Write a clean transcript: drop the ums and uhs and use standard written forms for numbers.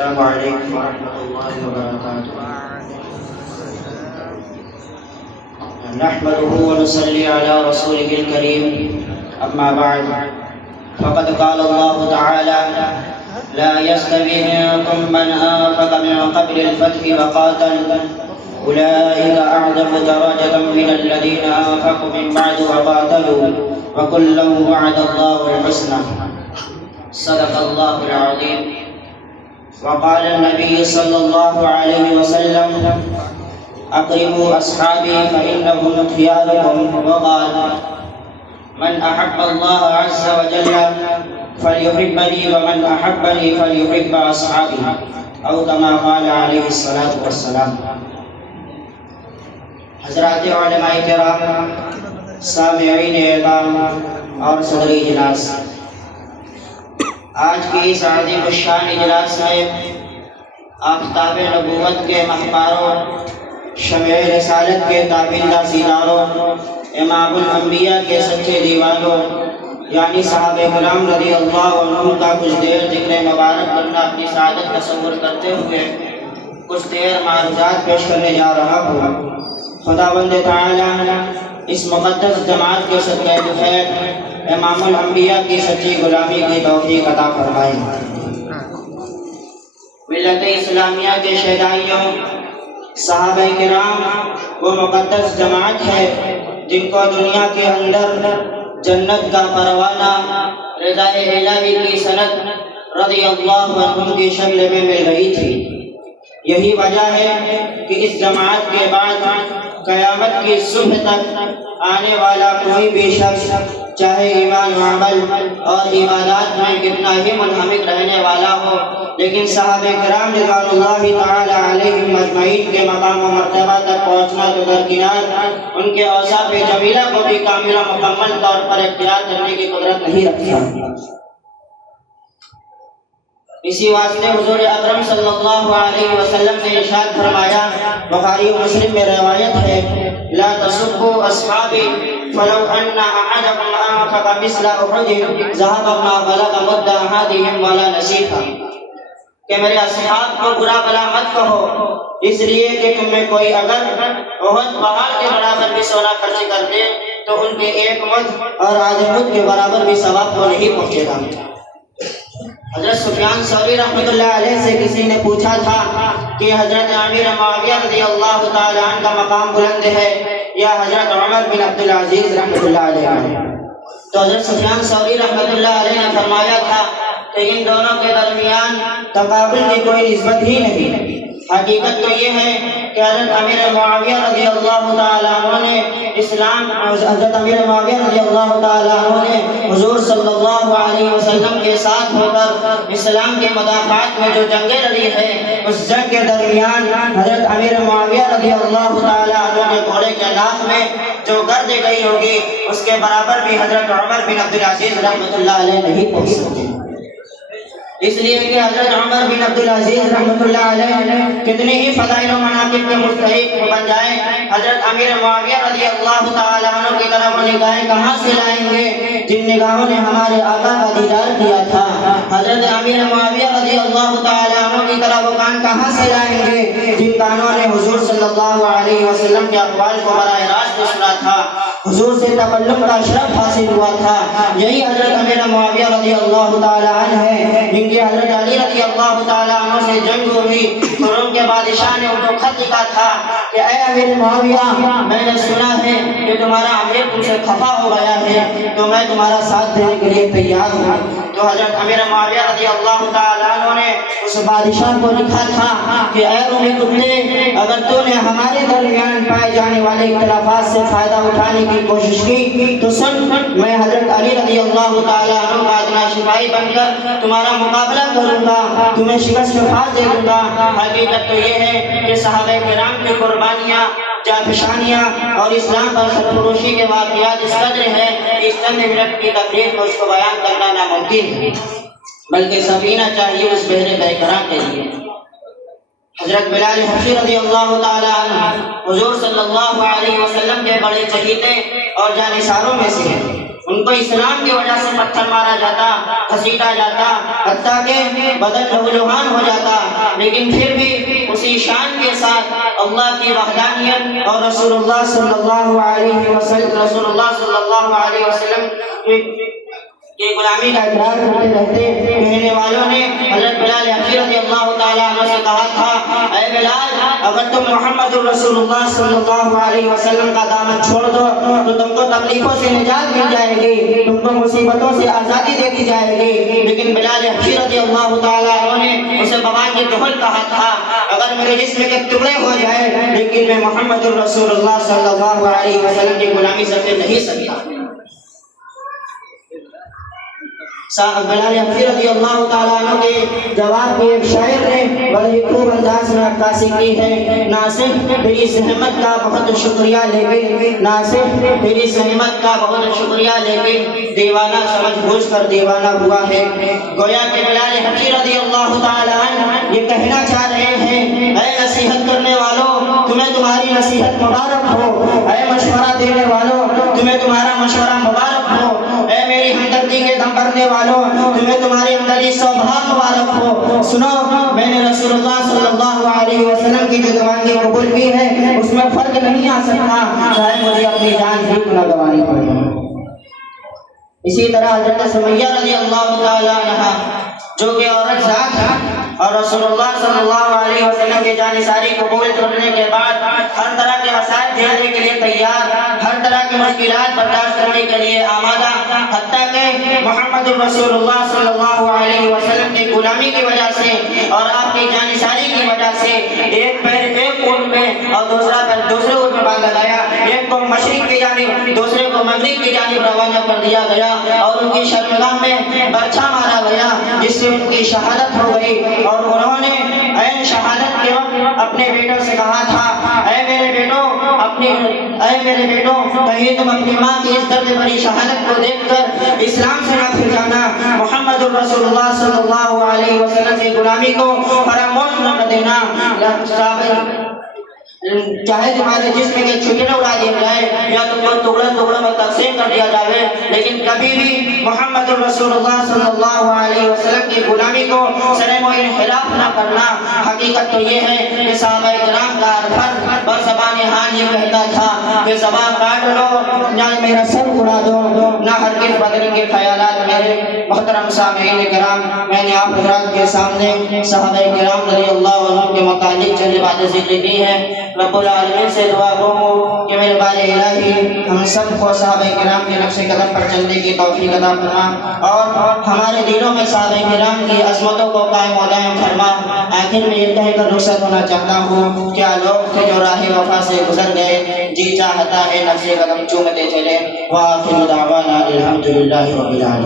السلام علیکم ورحمۃ اللہ وبرکاتہ۔ نحمده ونصلي على رسوله الكريم، اما بعد فقد قال الله تعالى: لا يستوي منكم من انفق من قبل الفتح وقاتل اولئك اعظم درجة من الذين انفقوا من بعد وقاتلوا وكلا وعد الله الحسنى۔ صدق الله العظيم۔ وقال النبي صلى الله عليه وسلم: اقربوا اصحابي فانهم خياركم، وقال: من احب الله عز وجل فليحبني ومن احبني فليحب اصحابي، او كما قال عليه الصلاة والسلام۔ حضرات علماء کرام، سامعین اعظام اور صدر اجلاس، آج کی اس عظیم الشان اجلاس میں آفتاب نبوت کے مہماروں، شمع رسالت کے تابندہ ستاروں، امام الانبیاء کے سچے دیوانوں یعنی صحابہ کرام رضی اللہ عنہم کا کچھ دیر ذکر مبارک کرنا اپنی سعادت تصور کرتے ہوئے کچھ دیر معروضات پیش کرنے جا رہا ہوں۔ خداوند تعالی اس مقدس جماعت کے صدقہ خیر امام الانبیاء کی سچی غلامی کی توفیق عطا فرمائے۔ ملت اسلامیہ کے شہدائیوں، صحابہ کرام وہ مقدس جماعت ہے جن کو دنیا کے اندر جنت کا پروانہ رضا الہی کی سند رضی اللہ عنہ کی شکل میں مل رہی تھی۔ یہی وجہ ہے کہ اس جماعت کے بعد قیامت کی صبح تک آنے والا کوئی بھی شخص چاہے ایمان و عمل اور عبادات میں کتنا ہی منہمک رہنے والا ہو، لیکن صحابہ کرام رضوان اللہ تعالی علیہم اجمعین کے مقام و مرتبہ تک پہنچنا تو درکنار، ان کے اوصاف جمیلہ کو بھی کامل و مکمل طور پر اختیار کرنے کی قدرت نہیں رکھتا۔ اسی واسطے حضور اکرم صلی اللہ علیہ وسلم نے ارشاد فرمایا، بخاری و مسلم میں روایت ہے: لا تسبوا اصحابی فلو ان احدکم انفق مثل احد ذهب ما بلغ مد احدهم ولا نصیفا، کہ میرے اصحاب کو برا بلا مت کہو، اس لیے کہ تم میں کوئی اگر احد پہاڑ کے برابر بھی سونا خرچ کر دے تو ان کے ایک مد اور آدھے مد کے برابر بھی ثواب کو نہیں پہنچے گا۔ حضرت سفیان ثوری رحمۃ اللہ علیہ سے کسی نے پوچھا تھا کہ حضرت امیر معاویہ رضی اللہ تعالی عنہ کا مقام بلند ہے یا حضرت عمر بن عبد العزیز رحمۃ اللہ علیہ؟ تو حضرت سفیان ثوری رحمۃ اللہ علیہ نے فرمایا تھا کہ ان دونوں کے درمیان تقابل کی کوئی نسبت ہی نہیں۔ حقیقت تو یہ ہے کہ حضرت امیر معاویہ رضی اللہ تعالی عنہ نے حضرت امیر معاویہ رضی اللہ تعالی عنہ نے حضور صلی اللہ علیہ وسلم کے ساتھ ہو کر اسلام کے مدافعات میں جو جنگیں لڑی ہے، اس جنگ کے درمیان حضرت امیر معاویہ رضی اللہ تعالی عنہ کے گھوڑے کے ناک میں جو گرد گئی ہوگی اس کے برابر بھی حضرت عمر بن عبد العزیز رحمۃ اللہ علیہ نہیں پہنچ سکتے۔ اس لیے کہ حضرت عمر بن عبد العزیز رحمۃ اللہ علیہ کتنی ہی فضائل و مناقب کے مستحق بن جائیں، حضرت امیر معاویہ رضی اللہ تعالی عنہ کی طرف وہ نگاہیں کہاں سے لائیں گے جن نگاہوں نے ہمارے آقا کا دیدار کیا تھا؟ حضرت امیر معاویہ رضی اللہ تعالی عنہ کی طرف وہ کان کہاں سے لائیں گے جن کانوں نے حضور صلی اللہ علیہ وسلم کے اقوال کو براہ راست سنا تھا، حضور سے تکلم کا شرف حاصل ہوا تھا؟ یہی حضرت امیر معاویہ رضی اللہ تعالی عنہ ہے جن کی حضرت علی رضی اللہ تعالی عنہ سے جنگ ہوئی اور ان کے بادشاہ نے ان کو خط لکھا تھا کہ اے امیر معاویہ، میں نے سنا ہے کہ تمہارا امیر تم سے خفا ہو گیا ہے، تو میں تمہارا ساتھ دینے کے لیے تیار ہوں۔ تو حضرت امیر معاویہ رضی اللہ تعالی عنہ نے اس بادشاہ کو لکھا تھا کہ اے روم کتے، اگر تو نے ہمارے درمیان پائے جانے والے اختلافات سے فائدہ اٹھانے کی کوشش کی تو سن، میں حضرت علی رضی اللہ تعالی عنہ کا ادنا سپاہی بن کر تمہارا مقابلہ کروں گا، تمہیں شکست فاش دے دوں گا۔ حقیقت تو یہ ہے کہ صحابہ کرام کی قربانیاں، جانفشانیاں اور اسلام پر سرفروشی کے واقعات اس قدر ہیں کہ اس چند منٹ کی تقریر کو اس کو بیان کرنا ناممکن ہے، بلکہ سفینہ چاہیے اس بحر بیکراں کے لیے۔ حضرت بلال حبشی رضی اللہ تعالی عنہ حضور صلی اللہ علیہ وسلم کے بڑے چہیتے اور جانثاروں میں سے ہیں۔ ان کو اسلام کی وجہ سے پتھر مارا جاتا، گھسیٹا جاتا، حتیٰ کہ بدن لہولہان ہو جاتا، لیکن پھر بھی اسی شان کے ساتھ اللہ کی وحدانیت اور رسول اللہ صلی اللہ علیہ وسلم کی غلامی کا اقرار کرتے رہتے۔ کہنے والوں نے حضرت بلال حبشی رضی اللہ تعالیٰ عنہ سے کہا تھا، اے بلال، اگر تم محمد رسول اللہ صلی اللہ علیہ وسلم کا دامن چھوڑ دو تو تم کو تکلیفوں سے نجات مل جائے گی، تم کو مصیبتوں سے آزادی دے دی جائے گی۔ لیکن بلال حبشی رضی اللہ تعالیٰ عنہ نے اسے بغان کی دہل کہا تھا، اگر میرے جسم کے ٹکڑے ہو جائے لیکن میں محمد رسول اللہ صلی اللہ علیہ وسلم کی غلامی سے پھر نہیں سکتا۔ بلال حبشی رضی اللہ تعالیٰ عنہ کے جواب میں ایک شاعر نے بڑے خوب انداز میں عکاسی کی ہے، ناصف تیری زحمت کا بہت شکریہ لیکن ناصف تیری زحمت کا بہت شکریہ لیکن دیوانہ سمجھ بوجھ کر دیوانہ ہوا ہے۔ گویا کہ بلال حبشی رضی اللہ تعالیٰ عنہ یہ کہنا چاہ رہے ہیں، اے نصیحت کرنے والوں، تمہیں تمہاری نصیحت مبارک ہو، اے مشورہ دینے والوں، تمہیں تمہارا مشورہ مبارک ہو، اے میری ہمدردی کے دم بھرنے والوں، تمہیں تمہاری اندری سوبھاگ مبارک ہو۔ سنو، میں نے رسول اللہ صلی اللہ علیہ وسلم کی جو گواہی قبول کی ہے اس میں فرق نہیں آ سکتا، چاہے مجھے اپنی جان بھی نہ گوانی پڑے۔ اسی طرح حضرت سمیہ رضی اللہ تعالیٰ عنہ جو کہ عورت ذات ہے اور رسول اللہ صلی اللہ علیہ وسلم کی جانثاری قبول کرنے کے بعد ہر طرح کے مسائل جھیلنے کے لیے تیار، ہر طرح کی مشکلات برداشت کرنے کے لیے آمادہ، حتیٰ کہ محمد رسول اللہ صلی اللہ علیہ وسلم کی غلامی کی وجہ سے اور آپ کی جانثاری کی وجہ سے ایک پیر ایک اونٹ میں اور دوسرا پیر دوسرے اونٹ میں باندھا گیا، ایک کو مشرق کی جانب دوسرے کو مغرب کی جانب روانہ کر دیا گیا اور ان کی شرمگاہ میں برچھا مارا گیا جس سے ان کی شہادت ہو گئی۔ اور انہوں نے عین شہادت کے وقت اپنے بیٹوں سے کہا تھا، اے میرے بیٹوں، کہیں تم اپنی ماں کی اس درد بھری شہادت کو دیکھ کر اسلام سے نہ پھر جانا، محمد رسول اللہ صلی اللہ علیہ وسلم کی غلامی کو فراموش نہ کر دینا، چاہے تمہارے جسم کے ٹکڑے اڑا دیے جائے یا تم کو ٹکڑے ٹکڑوں میں تقسیم کر دیا جائے، لیکن کبھی بھی محمد رسول اللہ صلی اللہ علیہ وسلم کی غلامی کو سرے و انحراف نہ کرنا۔ حقیقت تو یہ ہے کہ صحابہ کرام کا عرفت اور زبان حال یہ کہتا تھا کہ زبان کاٹ لو نہ میرا سر اڑا دو، نہ ہرگز بدلنے کے خیالات میرے۔ محترم سامعین کرام، میں نے آپ حضرات کے سامنے صحابہ کرام رضی اللہ عنہ کے متعلق چند باتیں ذکر کی ہیں۔ رب العالمین سے دعا ہو کہ میرے بار الہی ہم سب کو صحابہ کرام کے نقش قدم پر چلنے کی توفیق عطا فرما اور ہمارے دلوں میں صحابہ کرام کی عظمتوں کو قائم و دائم فرما۔ آخر میں یہ کہہ کر رخصت ہونا چاہتا ہوں، کیا لوگ تھے جو راہ وفا سے گزر گئے، جی چاہتا ہے نقش قدم چومتے چلے۔ وآخر دعوانا الحمدللہ رب العالمین۔